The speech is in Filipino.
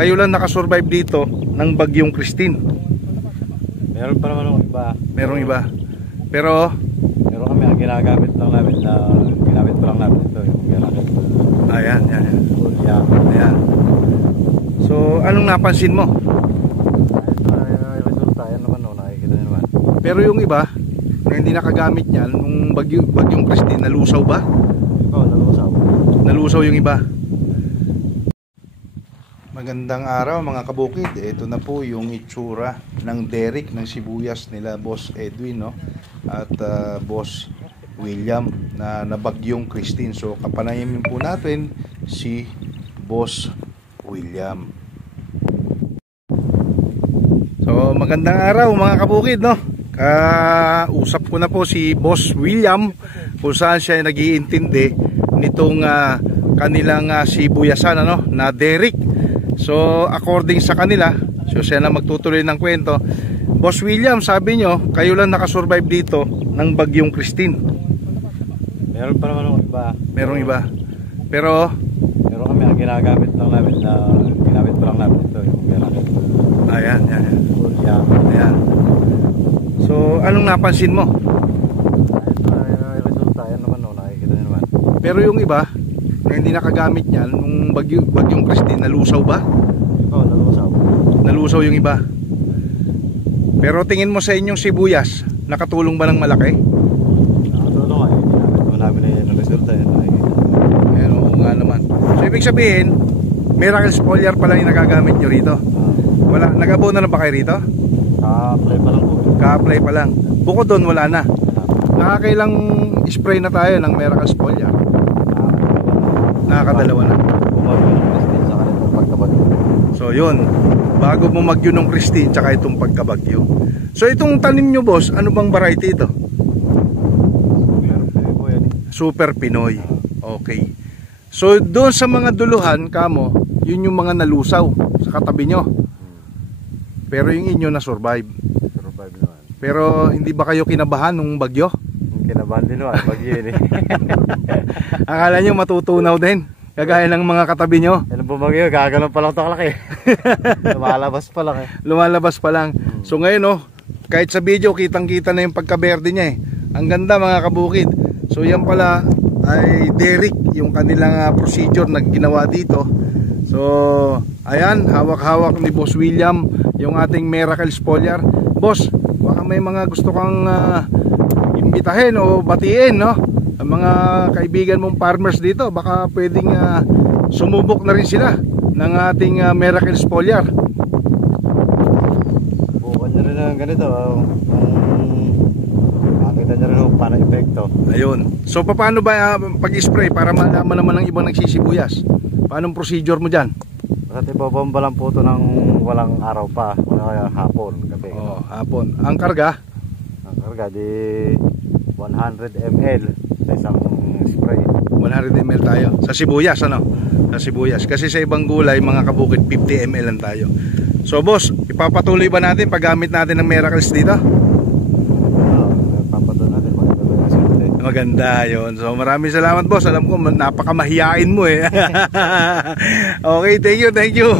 kayo lang nakasurvive dito ng bagyong Christine. Meron pa naman ng iba. Merong iba. Pero Kami ang ginamit pa lang namin ito yung ginamit. ayan. Yeah. Ayan. So anong napansin mo? Ito yung resulta. Yan naman nakikita nyo naman. Pero yung iba na hindi nakagamit niyan nung bagyong Christine, nalusaw ba? Oo, nalusaw. Nalusaw yung iba. Magandang araw mga kabukid. Ito na po yung itsura ng derrick ng sibuyas nila Boss Edwin, no? At Boss William na nabagyong Christine. So kapanayamin po natin si Boss William. So magandang araw mga kabukid, no? Kausap ko na po si Boss William kung saan siya nag-iintindi nitong kanilang sibuyasan, ano, na derrick. So according sa kanila, so siya na magtutuloy ng kwento. Boss William, sabi nyo kayo lang nakasurvive dito ng bagyong Christine. Meron pa naman ng iba. Merong iba. Pero kami ang ginamit pa lang namin ito yung ginamit. ayan. Yeah. Ayan. So anong napansin mo? Ito yung resulta. Yan naman nakikita nyo naman. Pero yung iba na hindi nakagamit niyan nung bagyong Christine, nalusaw ba? Oo, nalusaw. Nalusaw yung iba. Pero tingin mo sa inyong sibuyas, nakatulong ba ng malaki? Nakatulong nga. Ginamit mo namin yung resulta. Yan nakikita. Ayan, oo nga naman. So ibig sabihin, miracle foliar pa lang yung nagagamit nyo rito. Wala, nag-abono na ba kayo rito? Ka-apply pa lang po. Ka-apply pa lang. Bukod doon, wala na. Nakakailang spray na tayo ng miracle foliar? Nakakadalawa na. Bumagyo ng Christine sa kanitong pagkabagyo. So yun, bago bumagyo ng Christine tsaka itong pagkabagyo. So itong tanim nyo boss, ano bang variety ito? Super Pinoy. Okay. So doon sa mga duluhan kamo, yun yung mga nalusaw sa katabi nyo. Pero yung inyo na survive. Survive naman. Pero hindi ba kayo kinabahan nung bagyo? Kinabahan din naman, bagyo yun eh. Akala nyo matutunaw din, kagaya ng mga katabi nyo? Yan ang bumagyo, gaganon pa lang ito kalaki. Lumalabas pa lang eh. Lumalabas pa lang. So ngayon, oh, kahit sa video kitang kita na yung pagkaberde niya eh. Ang ganda mga kabukid. So yan pala ay derrick, yung kanilang procedure na ginawa dito. So ayan, hawak-hawak ni Boss William yung ating miracle foliar. Boss, baka may mga gusto kang imbitahin o batiin, no? Ang mga kaibigan mong farmers dito, baka pwedeng sumubok na rin sila ng ating miracle foliar. Bukan nyo rin ng ganito. Makita nyo rin kung paano epekto. Ayun. So paano ba pag-spray para malaman naman ng ibang nagsisibuyas? Paanong procedure mo dyan? Basta ibabomba lang po ito ng walang araw pa. Wala hapon, gabi. Oh, hapon. Ang karga? Ang karga di 100 ml sa isang spray. 100 ml tayo. Sa sibuyas, ano? Sa sibuyas. Kasi sa ibang gulay, mga kabukid, 50 ml lang tayo. So boss, ipapatuloy ba natin paggamit natin ng miracles dito? Papatuloy natin maganda. Maganda yun. So maraming salamat boss. Alam ko napakamahiyain mo eh. Okay, thank you.